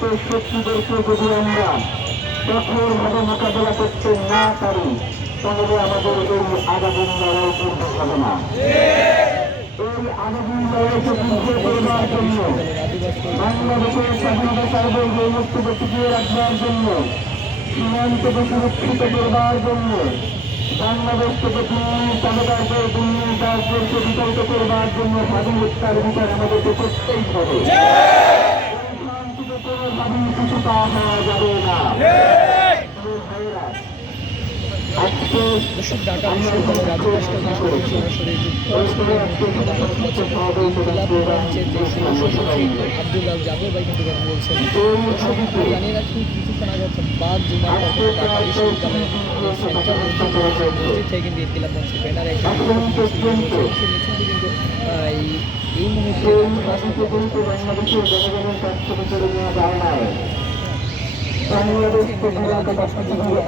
দুষ্ট শক্তিদেরকে যদি আমরা কঠোরভাবে মোকাবেলা করতে না পারি তাহলে আমাদের এই আগামী লড়াই করতে হবে না। এই আগামী লড়াইকে বিজয় করবার জন্য বাংলাদেশের স্বাধীনতা সার্বভৌমত্বকে টিকিয়ে রাখবার জন্য সীমান্তকে সুরক্ষিত করবার জন্য বাংলাদেশ থেকে দিল্লি চালুদারদের দিল্লি দাসদেরকে বিতাড়িত করবার জন্য স্বাধীনতার বিচার আমাদেরকে করতেই হবে। এখান থেকে কোনোভাবেই কিছুটা হওয়া যাবে না। আজকে ঢাকা বিশ্ববিদ্যালয়ের রাজভাস্কর সরাসরি আব্দুল জাবের ভাই কিন্তু বলছেন। জানিয়ে রাখি কিছুক্ষণ আগে বাদ জুমার পর ঢাকা বিশ্ববিদ্যালয়ের সেন্ট্রাল মসজিদ থেকে কিন্তু ইতিলাম মঞ্চে ব্যানার একটা মিছিলটি কিন্তু এই মুহূর্তে বাংলাদেশকে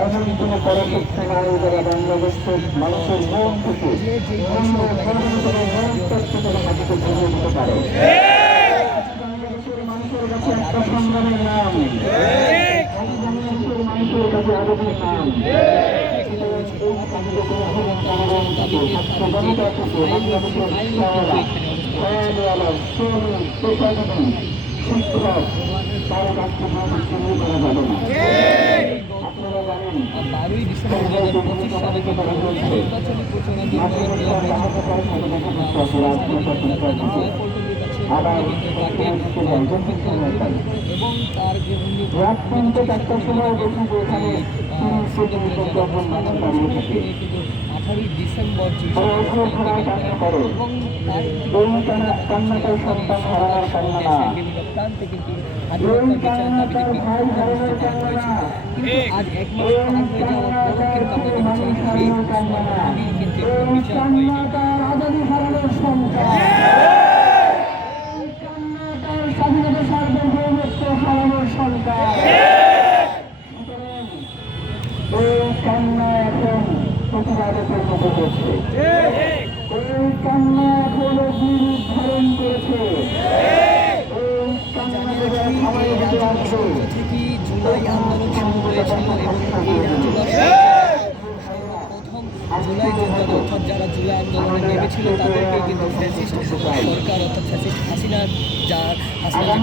এমন কোনো পরামর্শ নাই যারা বাংলাদেশের মানুষের মন থেকে দিতে পারে। বাংলাদেশের মানুষের কাছে একটা সম্মানের নাম, বাংলাদেশের মানুষের কাছে আরবির নাম শিক্ষক তার কাছে শুরু করা যাবে না। আপনারা জানেন 12ই ডিসেম্বর 2025 সালে নির্বাচনী এবং তার যে কিন্তু 18ই ডিসেম্বর এবং প্রান্তে কিন্তু আজ এক মাস পার হয়ে যাওয়ার পরও কিন্তু আমরা দেখেছি সেই কিন্তু বিচার হয়নি। স্বাধীনতা সার্বভৌমত্ব হারানোর সরকার এই কান্না এখন প্রতিবাদে পরিণত হয়েছে। এই কান্না এখন নির্ধারণ করেছে। এই কান্না থেকেই জুলাই আন্দোলন শুরু হয়েছিল এবং এই জুলাই যোদ্ধা অর্থাৎ যারা জুলাই আন্দোলনে নেমেছিল তাদেরকে কিন্তু ফ্যাসিস্ট সরকার অর্থাৎ ফ্যাসিস্ট হাসিনার যে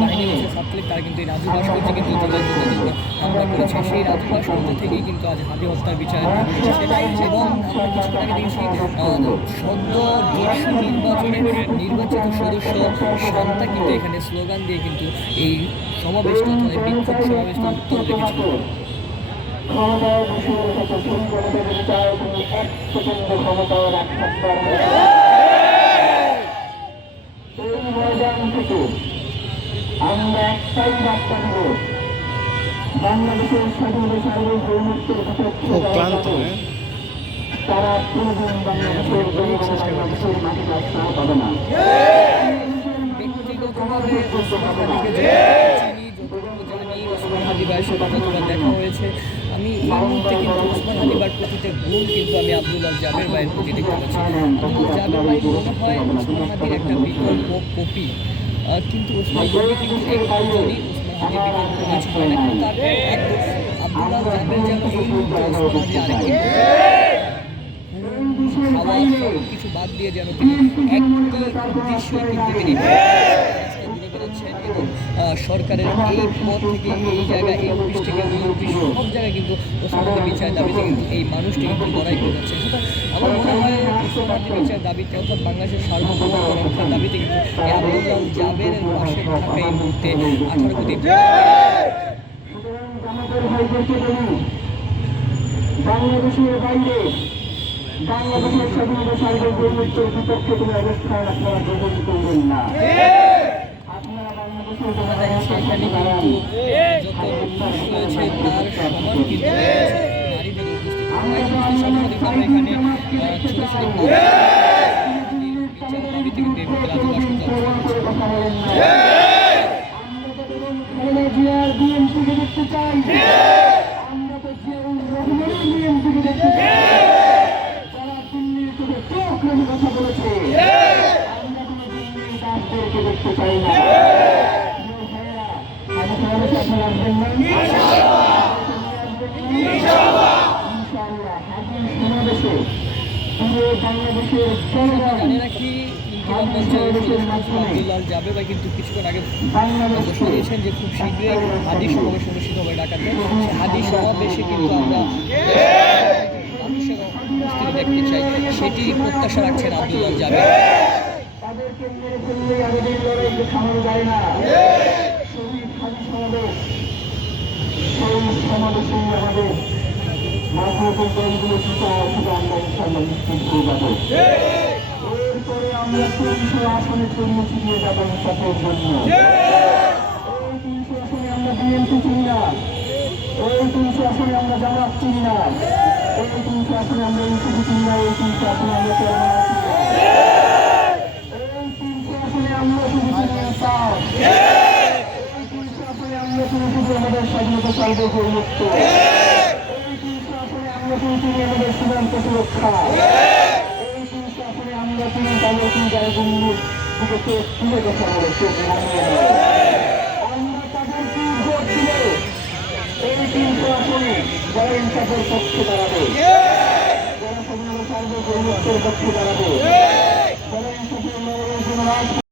বাহিনী রয়েছে ছাত্রলীগ তারা কিন্তু এই রাজু ভাস্কর্যে কিন্তু জুলাই যোদ্ধাদের হামলা করেছে। সেই রাজু ভাস্কর্য থেকেই কিন্তু আজ হাদি হত্যার বিচারের দাবি উঠেছে এবং আমরা কিছুক্ষণ আগে দেখেছি সদ্য দৃশ্য নির্বাচনের নির্বাচিত সদস্য সন্তা কিন্তু এখানে স্লোগান দিয়ে কিন্তু এই সমাবেশটা অর্থাৎ বিক্ষোভ সমাবেশটা উত্তর রেখেছিল। ক্ষমতায় বসে রেখেছে সেই জনতাদের চায় তুমি 1 সেকেন্ড ক্ষমতায় রাখতে পারবে। এই ময়দান থেকে আমরা একটাই বার্তা দেব, বাংলাদেশের স্বাধীনতা সার্বভৌমত্বের তারা প্রয়োজন বাংলাদেশের বাংলাদেশের মাটি রাস্তা পাবে না। ওসমান হাদিবার সাথে কতবার দেখা হয়েছে, আমি এই মুহূর্তে কিন্তু ওসমান হাদিবার প্রতিটা গুণ কিন্তু আমি আব্দুল জাবের ভাইয়ের প্রতি দেখতে পাচ্ছি। আব্দুল জাবের ভাই মনে হয় ওসমান হাদির একটা বিকল্প কপি, কিন্তু ওসমান হাদি কিন্তু একজনই ওসমান হাদির বিকল্প কিছু হয় না। কিন্তু তারপর আব্দুল জাবের যেন এই মুহূর্তে ওসমান হাদি আরেকটি খাওয়া সব কিছু বাদ দিয়ে যেন তিনি একটি উদ্দেশ্যই কিন্তু তিনি এবং সরকারের এই পদ থেকে এই জায়গায় এই অফিস থেকে ওই অফিস সব জায়গায় কিন্তু ওসমান বিচার দাবিতে কিন্তু এই মানুষটি কিন্তু লড়াই করে যাচ্ছে। সুতরাং আমার মনে হয় ওসমান বিচার দাবিতে অর্থাৎ বাংলাদেশের সার্বভৌমত্ব রক্ষার দাবিতে কিন্তু এই আব্দুল জাবের পাশে থাকা এই মুহূর্তে 18 কোটি বাংলাদেশের বাইরে বাংলাদেশের স্বাধীনতা সার্বভৌমত্বের বিপক্ষে কোনো অবস্থান আপনারা গ্রহণ করবেন না। আপনারা বাংলাদেশের সেখানে কিন্তু যত পুরুষ রয়েছে তার সমান কিন্তু নারীদের উপস্থিতি আমরা এখানে ছোট ছোট দাবিতে কিন্তু এই মুহূর্তে রাজু কথা বলেছে আমরা কোনো দেখতে চাই না। সাথে আসবেন না ইনশাআল্লাহ। হাজির সমাবেশে পুরো বাংলাদেশের জনগণ জানি নাকি ইনকিলাব মঞ্চের আব্দুল্লাহ যাবে বা কিন্তু কিছুক্ষণ আগে ঘোষণা দিয়েছেন যে খুব শীঘ্রই হাদিস সমাবেশ অনুষ্ঠিত হবে ঢাকাতে। সেই হাদিস সমাবেশে কিন্তু আমরা মানুষের উপস্থিতি দেখতে চাই, সেটি প্রত্যাশা রাখছেন আব্দুল্লাহ যাবে। তাদেরকে মেরে ফেললে আমাদের লড়াইকে থামানো যায় না। শহীদ হাজি সমাবেশ, সেই সমাবেশে আমাদের রাজনৈতিক দলগুলো শুধু আমরা ইনশাআল্লাহ নিশ্চিত হয়ে যাবো। এরপরে আমরা 300 আসনে ছড়িয়ে ছিটিয়ে যাবো ইনসাফের জন্য। এই 300 আসনে আমরা বিএনপি চিনি না, এই 300 আসনে আমরা জামাত চিনি না, এই 300 আসনে আমরা ইনসিপি চিনি না, এই 300 আসনে আমরা চেয়ারম্যান চিনি না, এই 300 আসনে আমরা শুধু চিনি ইনসাফ, এই 300 আসনে আমরা শুধু আমাদের স্বাধীনতা চাইবে যে মুক্ত, এই 300 আসনে আমরা শুধু আমাদের সীমান্ত সুরক্ষা, এই 300 আসনে আমরা তিনি তাদের তিনি জায়গাগুলোর দিকে তুলে কথা বলে চোখ নামিয়ে দেয়। আমরা তাদেরকে ভোট দিলে এই 300 আসনে যারা ইনসাফের পক্ষে দাঁড়াবে, যারা স্বাধীনতা চাইবে যে মুক্তের পক্ষে দাঁড়াবে, যারা ইনসাফের লড়াইয়ের জন্য